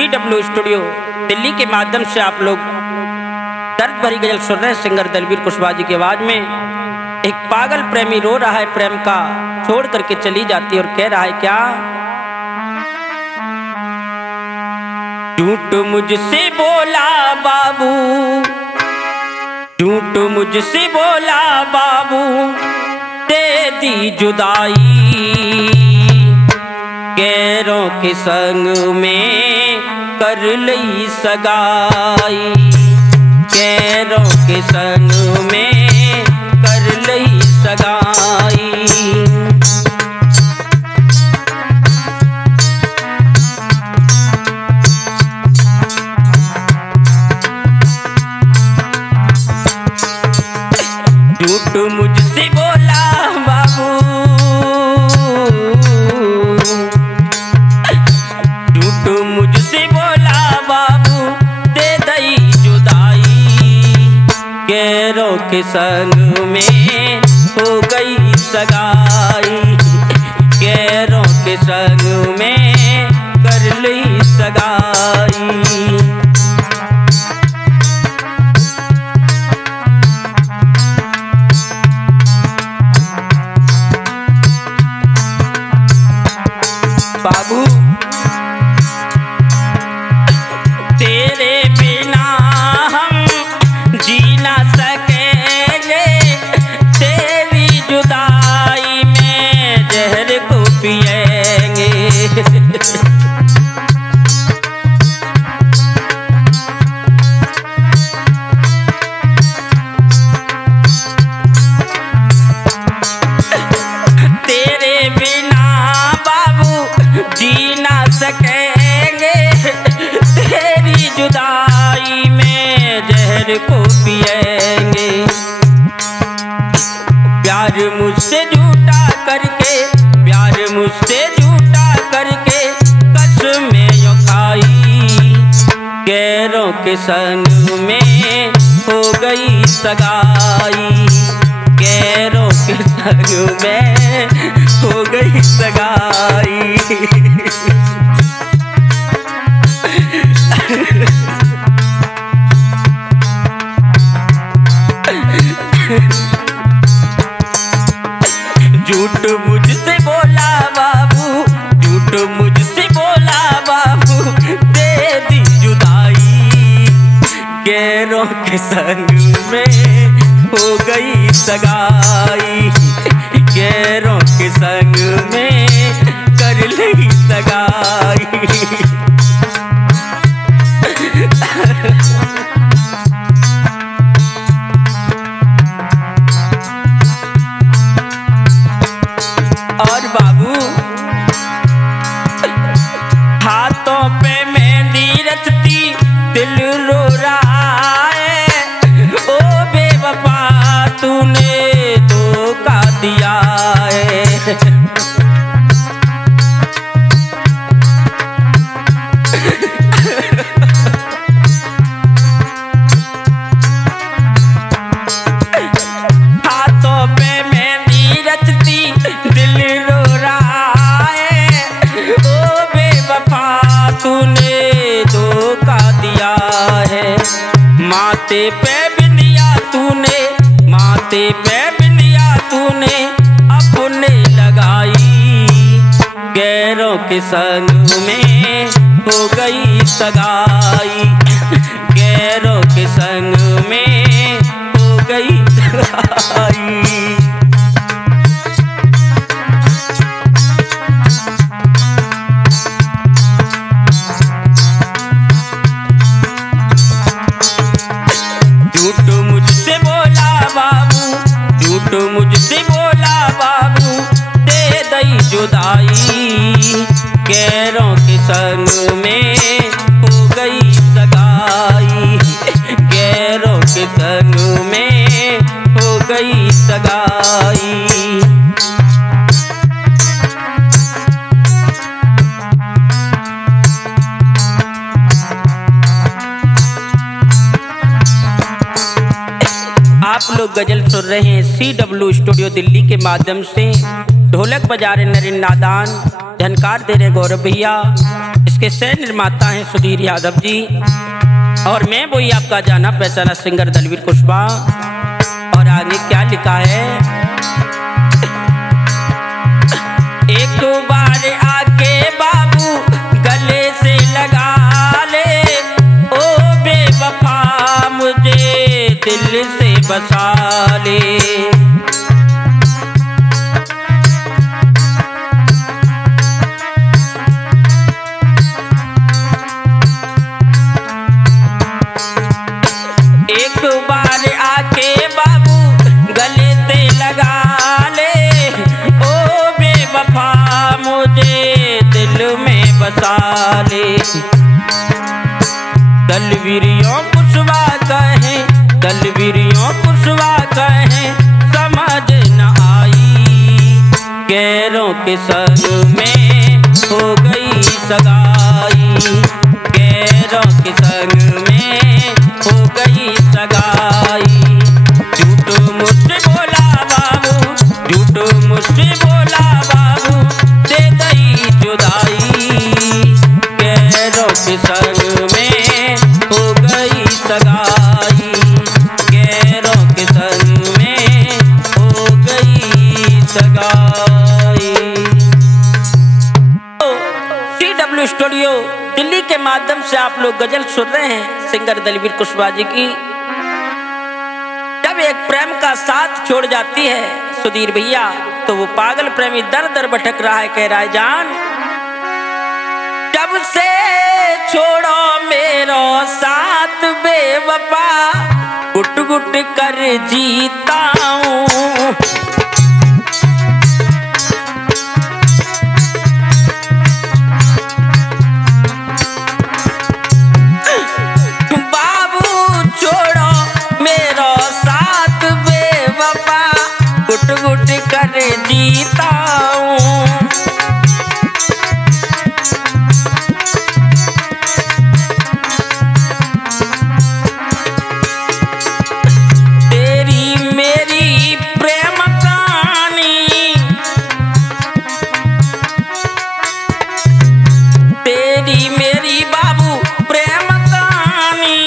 CW studio Delhi के माध्यम से आप लोग दर्द भरी गजल सुन रहे हैं। सिंगर दलवीर कुशवाहा जी की आवाज में एक पागल प्रेमी रो रहा है, प्रेम का छोड़ करके चली जाती है और कह रहा है क्या, झूठ मुझसे बोला बाबू, झूठ मुझसे बोला बाबू, दे दी जुदाई, गैरों के संग में कर लई सगाई, गैरों के संग में कर लई सगाई। झूठ मुझसे बोला बाबू, झूठ मुझसे बोला बाबू, दे दई जुदाई, गैरों के संग में हो गई सगाई, गैरों के संग में कर ली सगाई। बाबू तेरे बिना हम जी ना सकेंगे, तेरी जुदाई में जहर को पिएंगे। तेरे बिना बाबू जी ना सकेंगे, तेरी जुदाई में जहर को पिएंगे। प्यार मुझसे झूठा करके, प्यार मुझसे झूठा करके कसमें यूं खाई, गैरों के संग में हो गई सगाई, गैरों के संग में हो गई सगाई। झूठ मुझसे बोला बाबू, झूठ मुझसे बोला बाबू, दे दी जुदाई, गैरों के संग में हो गई सगाई, गैरों के संग में कर ली सगाई। और बाबू हाथों पे मेहंदी रचती दिल रो रहा है, ओ बेवफा तूने धोखा दिया है। हाथों पे मेहंदी रचती दिल रो रहा है, ओ बेवफा तूने धोखा दिया है। माथे पे बिंदिया तूने, माथे पे बिंदिया तूने अपने लगाई, गैरों के संग में हो गई सगाई, गैरों के संग में हो गई सगाई। झूठ मुझसे बोला बाबू, झूठ मुझसे बोला बाबू, दे दई जुदाई, गैरों के संग में हो गई सगाई, गैरों के संग में हो गई सगाई। आप लोग गजल सुन रहे हैं CW स्टूडियो दिल्ली के माध्यम से। ढोलक बजा रहे नरेंद्र नादान, झनकार दे रहे गौरव भैया। इसके सह निर्माता हैं सुधीर यादव जी और मैं वही आपका जाना पहचाना सिंगर दलवीर कुशवाहा। और आगे क्या लिखा है, एक बार आके बाबू गले से लगा ले, ओ बेवफा मुझे दिल से बसा ले। एक बार आके बाबू गले से लगा ले, ओ बेवफा मुझे दिल में बसा ले। दलवीरियों कुशवाहा कहें, दलवीरियों कुशवाहा कहें, समझ न आई गैरों के संग में हो गई सगाई, गैरों के संग में हो गई सगाई। झूठ मुझसे बोला बाबू, झूठ मुझसे बोला बाबू, दे गई जुदाई, गैरों के संग में हो गई सगाई, गैरों के संग में हो गई सगाई। CW स्टूडियो दिल्ली के माध्यम से आप लोग गजल सुन रहे हैं सिंगर दलवीर कुशवाहा जी की। जब एक प्रेम का साथ छोड़ जाती है सुधीर भैया, तो वो पागल प्रेमी दर दर भटक रहा है, कह रहा है जान जब से छोड़ो मेरो साथ बेवफा, गुट गुट कर जीता हूँ। गुट कर जीता हूँ। तेरी मेरी प्रेम कहानी, तेरी मेरी बाबू प्रेम कहानी,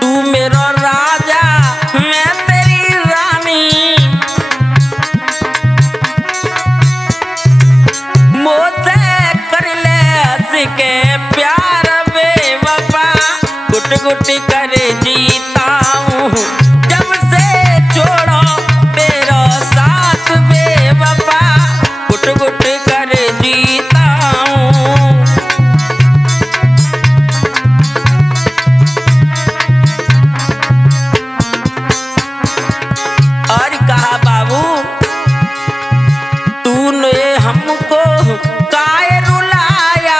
तू मेरा राजा मैं तेरी रानी, मुझसे कर ले हंस के प्यार बेवफा, गुट गुट कर जीता हूँ। जब से छोड़ो मेरा साथ बेवफा, गुट गुट कर जीता हूँ। और कहा बाबू तूने हमको काहे रुलाया,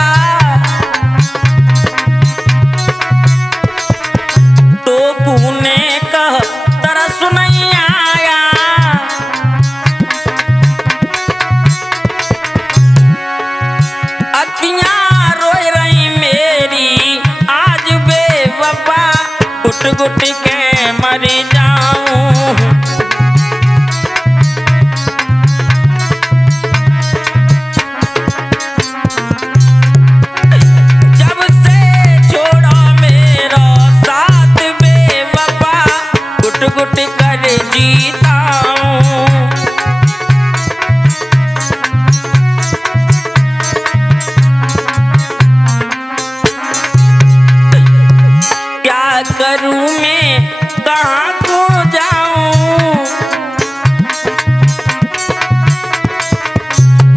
तो तूने कह तरस नहीं आया। अखियां रोए रही मेरी आज बेवफा, गुट गुट के मर जाऊं। जब से छोड़ो मेरा साथ बेवफा, गुट गुट कर जीता हूँ। क्या करूँ मैं कहाँ को जाऊँ,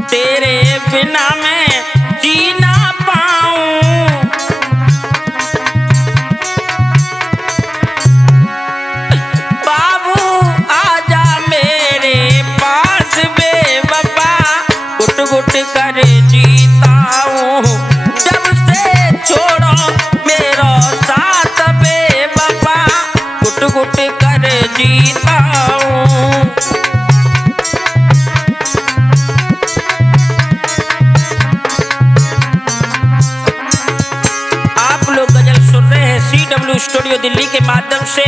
तेरे बिना मैं जी ना पाऊँ। बाबू आजा मेरे पास बेवफा, गुट गुट कर जीता हूँ। जब से छोड़ो मेरा साथ बेवफा, गुट गुट कर जीता हूँ। आप लोग गजल सुन रहे हैं CW स्टूडियो दिल्ली के माध्यम से।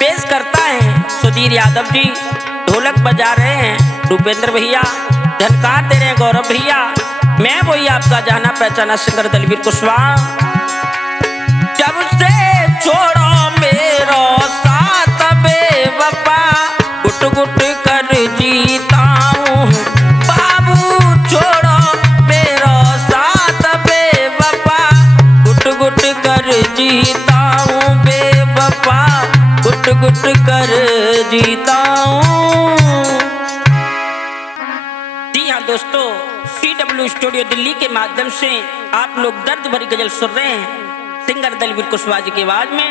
पेश करता है सुधीर यादव जी, ढोलक बजा रहे हैं रूपेंद्र भैया झनकार दे रहे हैं गौरव भैया। मैं वही आपका जाना पहचाना सिंगर दलवीर कुशवाहा। जब से छोड़ो मेरो साथ बेवफा, गुट गुट कर जीता हूँ बाबू, छोड़ो मेरो साथ बेवफा, गुट गुट कर जीता हूँ बेवफा, गुट गुट कर जीता हूँ। दोस्तों, CW स्टूडियो दिल्ली के माध्यम से आप लोग दर्द भरी गजल सुन रहे हैं सिंगर दलवीर कुशवाहा जी की आवाज में।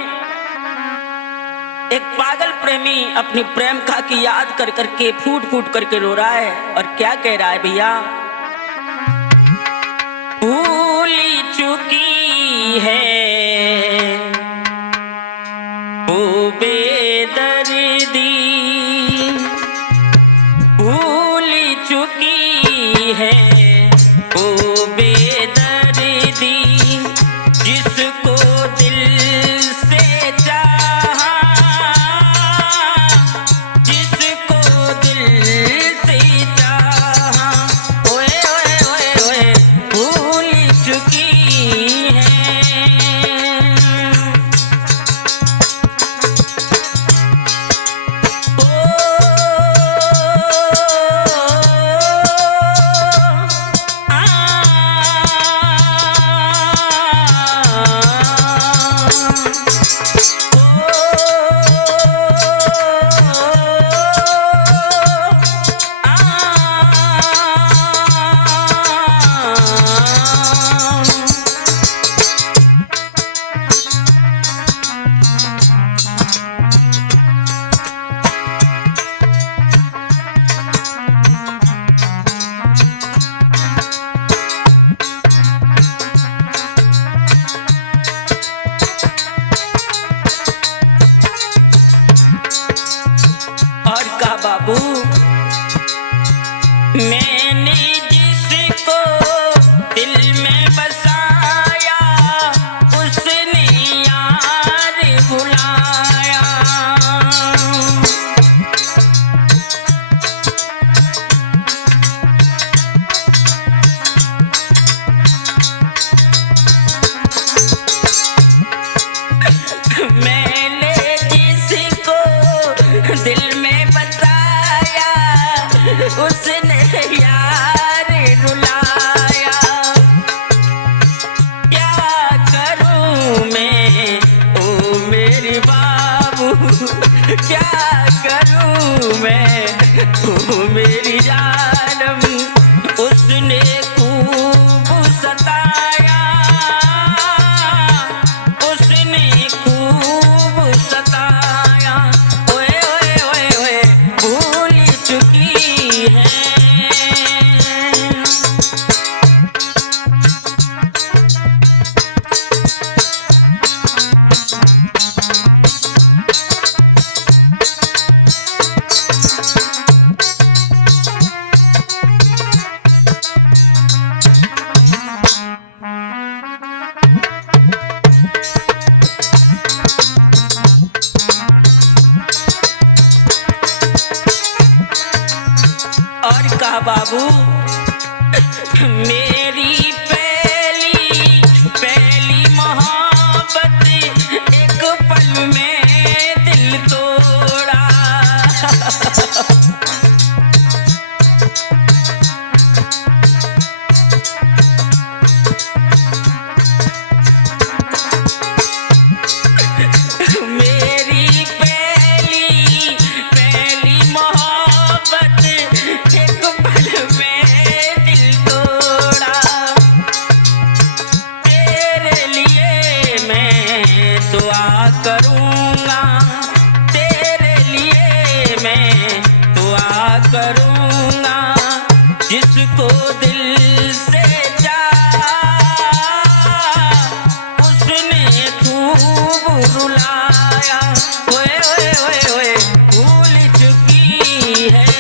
एक पागल प्रेमी अपनी प्रेमिका की याद कर करके फूट फूट करके रो रहा है और क्या कह रहा है भैया। भूली चुकी है वो बेदर्दी, भूली चुकी है वो बेदर्दी, जिसको दिल से चाहा, जिसको दिल से चाहा, ओए ओए ओए ओए भूल चुकी है। बाबू मैंने जिसको दिल में बसाया, उसने यार बुलाया, मैंने जिसको दिल में उसने यार रुलाया। क्या करूं मैं ओ मेरी बाबू, क्या करूं मैं ओ मेरी जानम, उसने खूब सताया, उसने खूब सताया, ओए ओए ओए ओए भूल चुकी है। और कहा बाबू मेरी पहली पहली मोहब्बत एक पल में दिल तोड़ा, मेरी पहली पहली मोहब्बत एक पल में दिल तोड़ा, तेरे लिए मैं दुआ करूँगा, तेरे लिए मैं दुआ करूँगा, जिसको दिल से चाहा उसने खूब रुलाया, ओए ओए ओए ओए भूल चुकी है।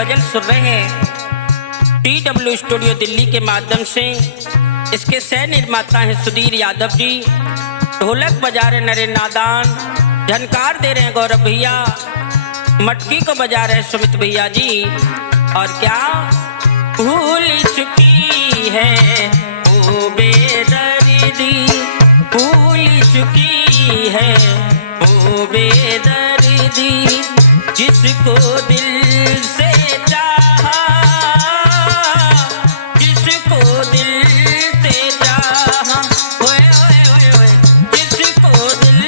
गजल सुन रहे हैं TW स्टूडियो दिल्ली के माध्यम से। इसके सह निर्माता हैं सुधीर यादव जी, ढोलक बजा रहे नरेंद्र नादान, झनकार दे रहे हैं गौरव भैया, मटकी को बजा रहे हैं सुमित भैया जी। और क्या भूल चुकी है वो बेदर्दी, भूल चुकी है वो बेदर्दी, जिसको दिल से चाहा, जिसको दिल से चाहा, ओए ओए ओए ओए, जिसको दिल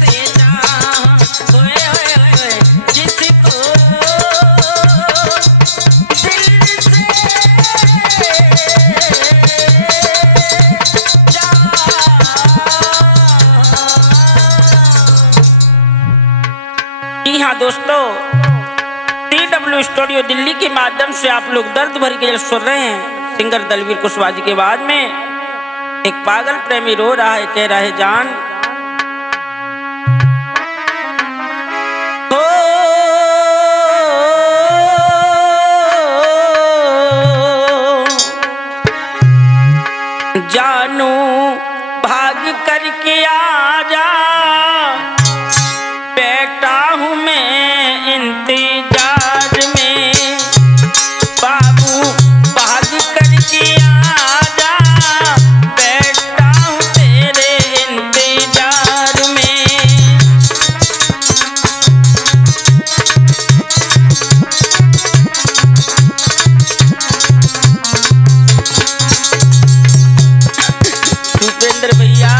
से चाहा, ओए ओए ओए ओए, जिसको दिल से जी हाँ दोस्तों, TW स्टूडियो दिल्ली के माध्यम से आप लोग दर्द भरी गजल सुन रहे हैं सिंगर दलवीर कुशवाहा जी की आवाज में। एक पागल प्रेमी रो रहा है, कह रहा है जान, जानू भाग करके आ जा, बैठा हूँ मैं इंतजार में, बाबू भाग करके आ जा, बैठा हूँ तेरे इंतजार में। भूपेंद्र भैया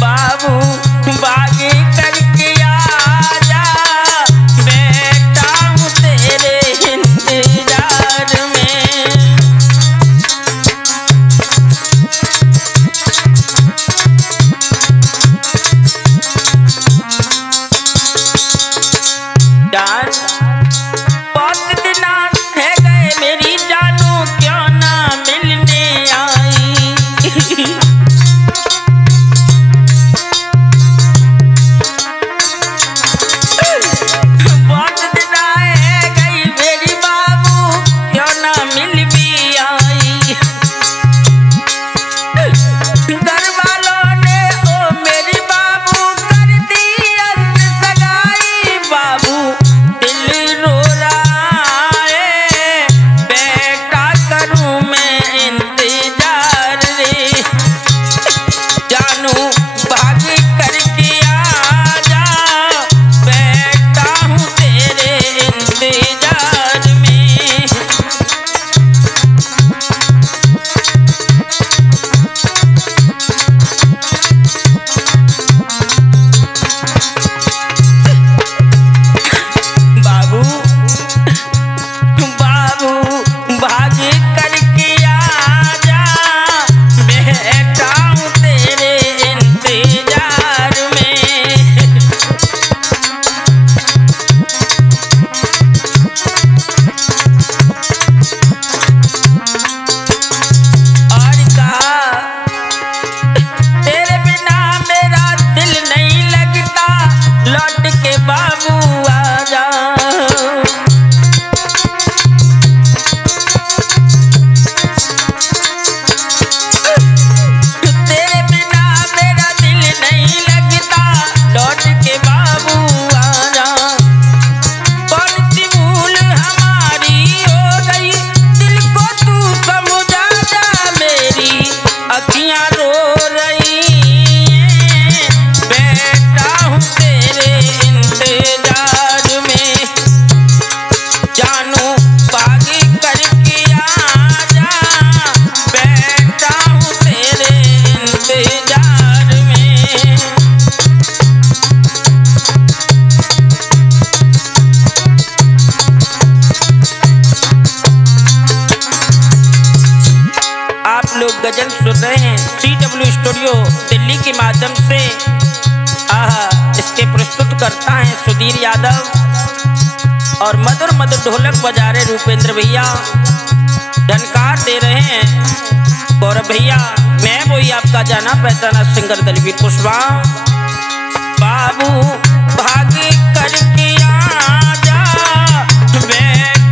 बाबू भाग करके आ जा, बैठा हूँ तेरे इंतजार में। जान बहुत दिन है गए मेरी जानू, क्यों ना मिलने आई, बहुत दिन है गई मेरी बाबू, क्यों ना मिल भी आई। घर वालों ने ओ मेरी बाबू कर दी अंत सगाई, बाबू दिल रो रहा है, बेटा करूं मैं इंतजार रे, जानू भाग करके आ जा, बैठा हूँ तेरे इंतजार में। बाबू बाबू भाग करके आ जा, बैठा हूँ तेरे इंतजार में। और कहा तेरे बिना मेरा दिल नहीं लगता, लौट के बाबू आ जा। तेरे बिना मेरा दिल नहीं लगता, लौट के बाबू आ जा। कौन सी भूल हमारी हो गई, दिल को तू समझा जा, मेरी अखियां रो रही हैं, बैठा हूँ तेरे इंतजार में, जानू भाग करके आ जा, बैठा हूँ तेरे इंतजार में। आप लोग गजल सुन रहे हैं TW स्टूडियो दिल्ली के माध्यम से। इसके प्रस्तुत करता है सुधीर यादव और मधुर मधुर ढोलक बजा रहे रूपेंद्र भैया, झनकार दे रहे हैं गौरव भैया। मैं वही आपका जाना पहचाना सिंगर दलवीर कुशवाहा। बाबू भाग करके आ जा, बैठ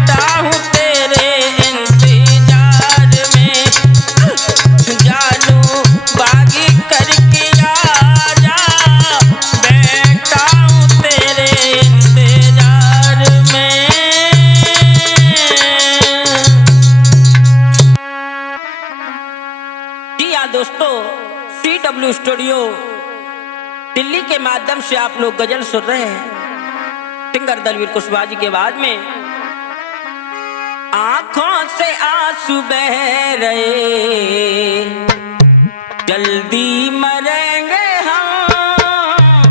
TW स्टूडियो दिल्ली के माध्यम से आप लोग गजल सुन रहे हैं सिंगर दलवीर कुशवाहा जी की आवाज में। आंखों से आंसू बह रहे, जल्दी मरेंगे हम।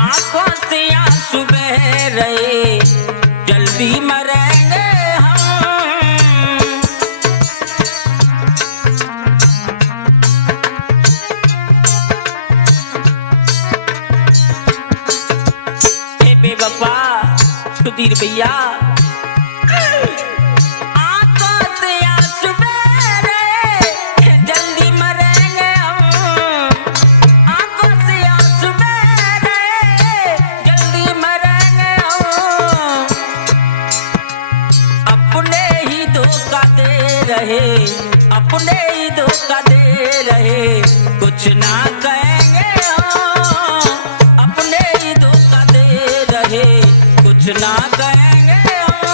आंखों से आंसू बह रहे, जल्दी मरेंगे हम। हे बेवफा सुधीर भैया, अपने ही धोखा दे रहे, कुछ ना कहेंगे हम। अपने ही धोखा दे रहे, कुछ ना कहेंगे हम।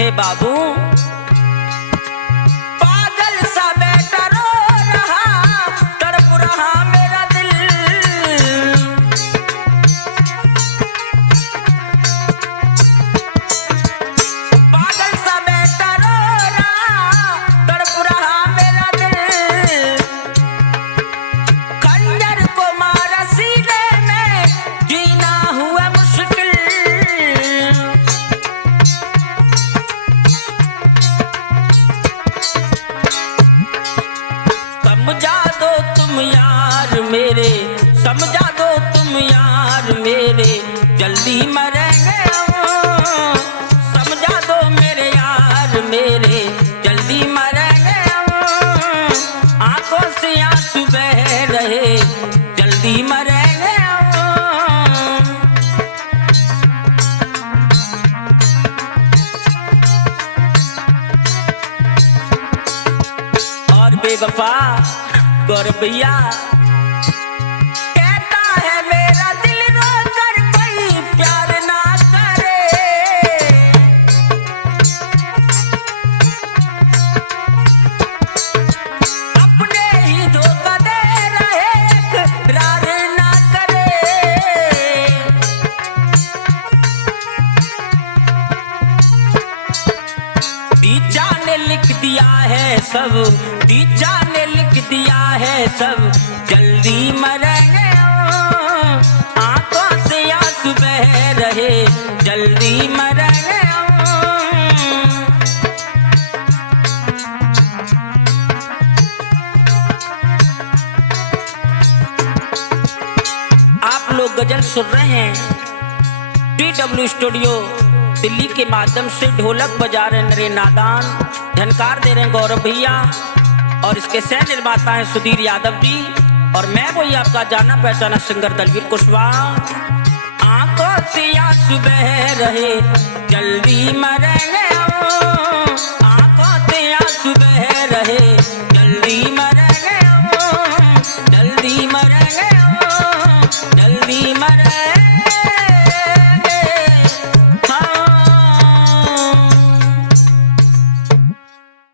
हे बाबू पागल सा बेटा रो रहा, तड़प रहा मेरा दिल। समझा दो तुम यार मेरे, जल्दी मरेंगे हम। समझा दो मेरे यार मेरे, जल्दी मरेंगे हम। आंखों से आंसू बह रहे, जल्दी मरेंगे हम। और बेवफा गौरव भैया, दीजा ने लिख दिया है सब, दीजा ने लिख दिया है सब, जल्दी मरेंगे हम। आंखों से आंसू बह रहे, जल्दी मरेंगे हम। आप लोग गजल सुन रहे हैं TW स्टूडियो दिल्ली के माध्यम से। ढोलक बजा रहे नरे नादान, झनकार दे रहे हैं गौरव भैया, और इसके सह निर्माता हैं सुधीर यादव जी, और मैं वही आपका जाना पहचाना सिंगर दलवीर कुशवाहा। आंखों से आंसू बह रहे, जल्दी मरेंगे हम। आंखों से आंसू बह रहे, जल्दी मरेंगे हम। जल्दी मरेंगे।